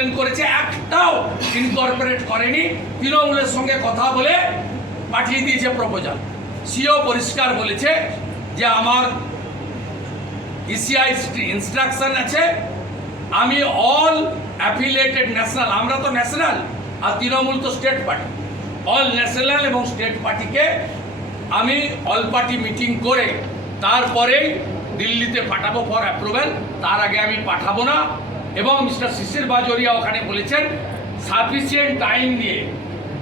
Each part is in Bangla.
কমপ্লেন করেছে, একটাও ইনকর্পোরেট করেনি। তৃণমূলের সঙ্গে কথা বলে পাঠিয়ে দিয়েছে প্রপোজাল। সিও পরিষ্কার বলেছে যে আমার ইসিআই ইনস্ট্রাকশন আছে, আমি অল অ্যাফিলিয়েটেড ন্যাশনাল, আমরা তো ন্যাশনাল আর তৃণমূল তো স্টেট পার্টি, অল ন্যাশনাল এবং স্টেট পার্টিকে আমি অল পার্টি মিটিং করে তারপরেই দিল্লিতে পাঠাবো ফর অ্যাপ্রুভেল, তার আগে আমি পাঠাবো না। এবং মিস্টার শিশির বাজোরিয়া ওখানে বলেছেন সাফিসিয়েন্ট টাইম দিয়ে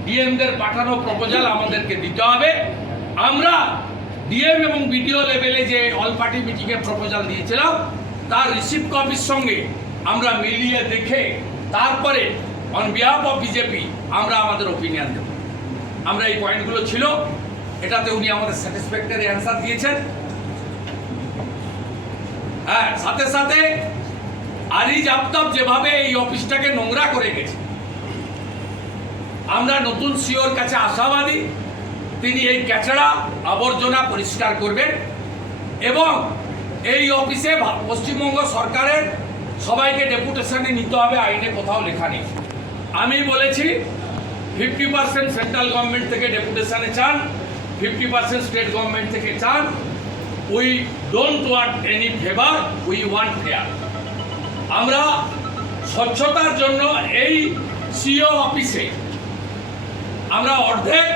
ডিএমদের পাঠানো প্রপোজাল আমাদেরকে দিতে হবে। আমরা ডিএম এবং বিডিও লেভেলে যে অল পার্টি মিটিংয়ে প্রপোজাল দিয়েছিলাম তার রিসিভ কপির সঙ্গে আমরা মিলিয়ে দেখে তারপরে অন বিহাফ অফ বিজেপি আমরা আমাদের ওপিনিয়ন দেব। আমরা এই পয়েন্টগুলো ছিল, এটাতে উনি আমাদের স্যাটিসফ্যাক্টরি অ্যান্সার দিয়েছেন। হ্যাঁ, সাথে সাথে আরিজ আফতাব যেভাবে এই অফিসটাকে নোংরা করে গেছে, আমরা নতুন সিওর কাছে আশাবাদী তিনি এই ক্যাচড়া আবর্জনা পরিষ্কার করবেন এবং এই অফিসে পশ্চিমবঙ্গ সরকারের সবাইকে ডেপুটেশনে নিতে হবে, আইনে কোথাও লেখা নেই। আমি বলেছি 50% সেন্ট্রাল গভর্নমেন্ট থেকে ডেপুটেশনে চান, 50% স্টেট গভর্নমেন্ট থেকে চান। We don't want any favour, we want fair. আমরা স্বচ্ছতার জন্য এই সিও অফিসে আমরা অর্ধেক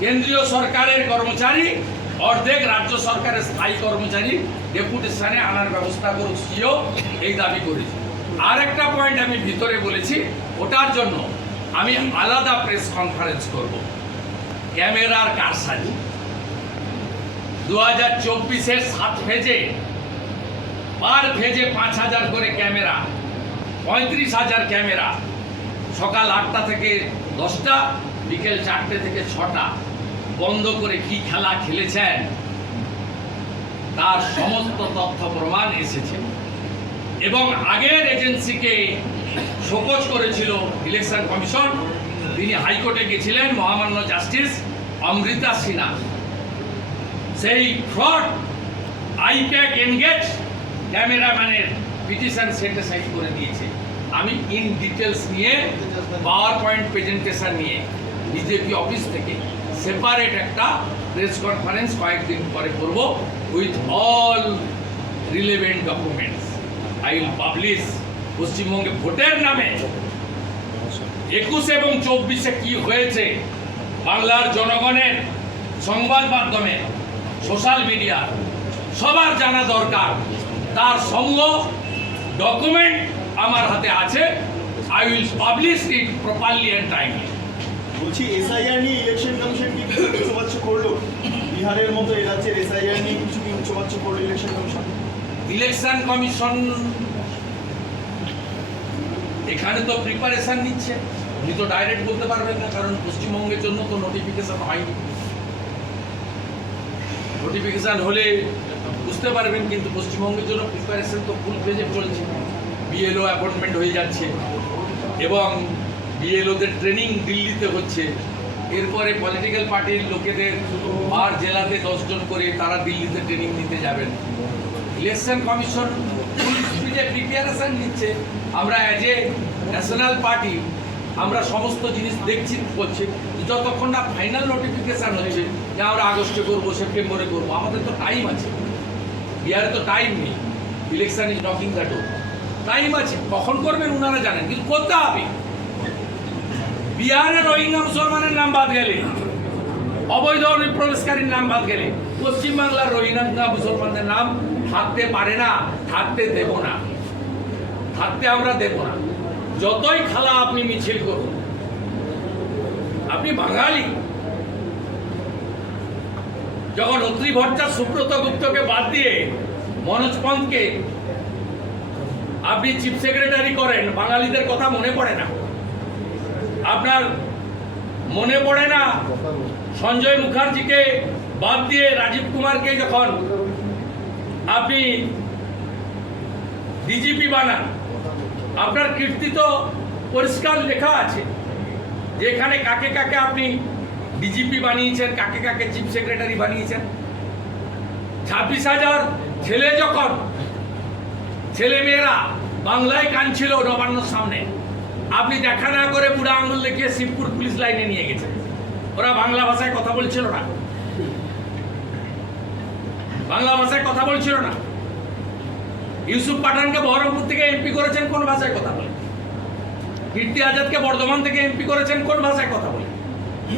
কেন্দ্রীয় সরকারের কর্মচারী, অর্ধেক রাজ্য সরকারের স্থায়ী কর্মচারী ডেপুটেশনে আনার ব্যবস্থা করুক সিও, এই দাবি করেছি। আর একটা পয়েন্ট আমি ভিতরে বলেছি, ওটার জন্য আমি আলাদা প্রেস কনফারেন্স করব। ক্যামেরার কারসাজি 2024-এর 7 ফেজে, পার ফেজে 5,000 করে ক্যামেরা, 35,000 ক্যামেরা, সকাল 8টা থেকে 10টা, বিকেল 4টে থেকে 6টা বন্ধ করে কি খেলা খেলেছেন তার সমস্ত তথ্য প্রমাণ এসেছে। এবং আগের এজেন্সিকে শোকজ করেছিল ইলেকশন কমিশন, তিনি হাইকোর্টে গেছিলেন, মহামান্য জাস্টিস অমৃতা সিনহা সেই ফ্রড আইপ্যাক এনগেজ ক্যামেরাম্যানের পিটিশন সেটে সাইন করে দিয়েছে। আমি ইন ডিটেলস নিয়ে পাওয়ার পয়েন্ট প্রেজেন্টেশন নিয়ে বিজেপি অফিস থেকে সেপারেট একটা প্রেস কনফারেন্স কয়েকদিন পরে করব with all relevant documents. I will publish পশ্চিমবঙ্গে ভোটের নামে 21 এবং 24-এ কি হয়েছে বাংলার জনগণের সংবাদ মাধ্যমে, সোশ্যাল মিডিয়া সবার জানা দরকার। তার সমূহ ডকুমেন্ট আমার হাতে আছে। I will publish it properly and timely. বলছি এসআইআর নিয়ে ইলেকশন কমিশন কি কিছু উচ্চবাচ্য করলো? বিহারের মতো এই রাজ্যের এসআইআর নিয়ে কিছু কি উচ্চবাচ্য করলো ইলেকশন কমিশন? ইলেকশন কমিশন এখানে তো প্রিপারেশন নিচ্ছে, উনি তো ডাইরেক্ট বলতে পারবেন না, কারণ পশ্চিমবঙ্গের জন্য তো নোটিফিকেশন হয়নি। নোটিফিকেশন হলে বুঝতে পারবেন, কিন্তু পশ্চিমবঙ্গের জন্য প্রিপারেশন তো ফুল পেজে চলছে। বিএলও অ্যাপয়েন্টমেন্ট হয়ে যাচ্ছে এবং বিএলওদের ট্রেনিং দিল্লিতে হচ্ছে। এরপরে পলিটিক্যাল পার্টির লোকেদের আর জেলাতে 10 জন করে তারা দিল্লিতে ট্রেনিং নিতে যাবেন। ইলেকশন কমিশন ফুল স্পিডে প্রিপারেশন নিচ্ছে। আমরা অ্যাজ এ ন্যাশনাল পার্টি আমরা সমস্ত জিনিস দেখছি, করছি। যতক্ষণ না ফাইনাল নোটিফিকেশান হচ্ছে যে আমরা আগস্টে করবো, সেপ্টেম্বরে করবো, আমাদের তো টাইম আছে। বিহারে তো টাইম নেই, election is knocking the door. Time আছে, কখন করবেন ওনারা জানেন, কিন্তু করতে হবে। বিহারে রোহিঙ্গা মুসলমানের নাম বাদ গেলে, অবৈধ অনুপ্রবেশকারীর নাম বাদ গেলে, পশ্চিমবাংলার রোহিঙ্গা মুসলমানদের নাম থাকতে পারে না, থাকতে দেব না, থাকতে আমরা দেব না। যতই খালা আপনি মিছিল করুন, আপনি বাঙালি। যখন অত্রি ভট্টাচার্য, সুব্রত গুপ্তকে বাদ দিয়ে মনোজ পন্তকে আপনি চিফ সেক্রেটারি করেন, বাঙালিদের কথা মনে পড়ে না? আপনার মনে পড়ে না সঞ্জয় মুখার্জিকে বাদ দিয়ে রাজীব কুমারকে যখন আপনি ডিজিপি বানান? আপনার কীর্তি তো পরিষ্কার লেখা আছে যে এখানে কাকে কাকে আপনি ডিজিপি বানিয়েছেন, কাকে কাকে চিফ সেক্রেটারি বানিয়েছেন। 26,000 ছেলে, যখন ছেলেমেয়েরা বাংলায় কাঁদছিল নবান্নর সামনে। আপনি দেখা না করে বুড়া আঙুল দেখিয়ে শিবপুর পুলিশ লাইনে নিয়ে গেছেন। ওরা বাংলা ভাষায় কথা বলছিল না, বাংলা ভাষায় কথা বলছিল না। ইউসুফ পাঠানকে বহরমপুর থেকে এমপি করেছেন, কোন ভাষায় কথা বলে? কীর্তি আজাদকে বর্ধমান থেকে এমপি করেছেন, কোন ভাষায় কথা বলে?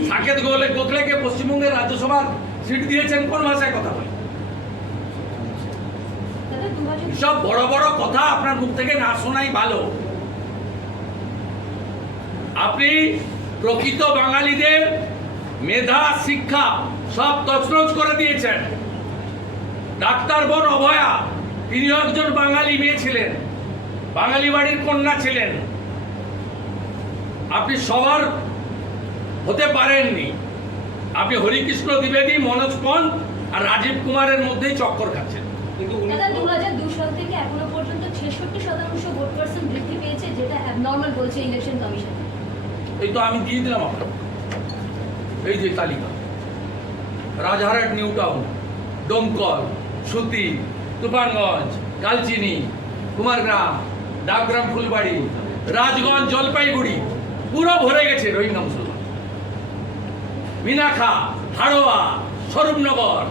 সাকেত গোখলেকে পশ্চিমবঙ্গের রাজ্যসভার সিট দিয়েছেন, কোন ভাষায় কথা বলে? সব বড় বড় কথা আপনার মুখ থেকে না শোনাই ভালো। আপনি প্রকৃত বাঙালিদের মেধা শিক্ষা সব তছনছ করে দিয়েছেন। ডাক্তার বোন অভয়া, তিনিও একজন বাঙালি মেয়ে ছিলেন, বাঙালি বাড়ির কন্যা ছিলেন। আপনি সবার হতে পারেননি। আপনি হরিকৃষ্ণ দ্বিবেদী, মনোজ পন্থ আর রাজীব কুমারের মধ্যেই চক্কর খাচ্ছেন। দাদা 2002 সাল থেকে এখনো পর্যন্ত 66% ভোট পার্সেন্ট বৃদ্ধি পেয়েছে, যেটা অ্যাবনর্মাল বলছে ইলেকশন কমিশন। এই তো আমি দিয়ে দিলাম আপনাকে, এই যে তালিকা। রাজারহাট, নিউ টাউন, ডোমকল, সুতি, তুফানগঞ্জ, কালচিনি, কুমারগ্রাম, ডাবগ্রাম, ফুলবাড়ি, রাজগঞ্জ, জলপাইগুড়ি পুরো ভরে গেছে রোহিঙ্গা মুসলমান। মিনাখা, হাড়োয়া, স্বরূপনগর,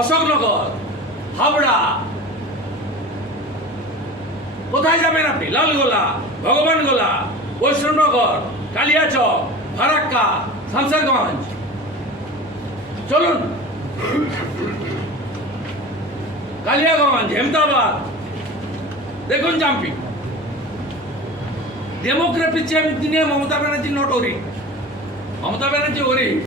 অশোকনগর, হাবড়া, কোথায় যাবেন আপনি? লালগোলা, ভগবানগোলা, বৈষ্ণবনগর, কালিয়াচক, ফারাক্কা, শামসারগঞ্জ, চলুন, কালিয়াগঞ্জ, হেমদাবাদ, দেখুন জাম্পিং। ডেমোক্রেসি নিয়ে মমতা ব্যানার্জি নট ওরি, মমতা ব্যানার্জি ওরি।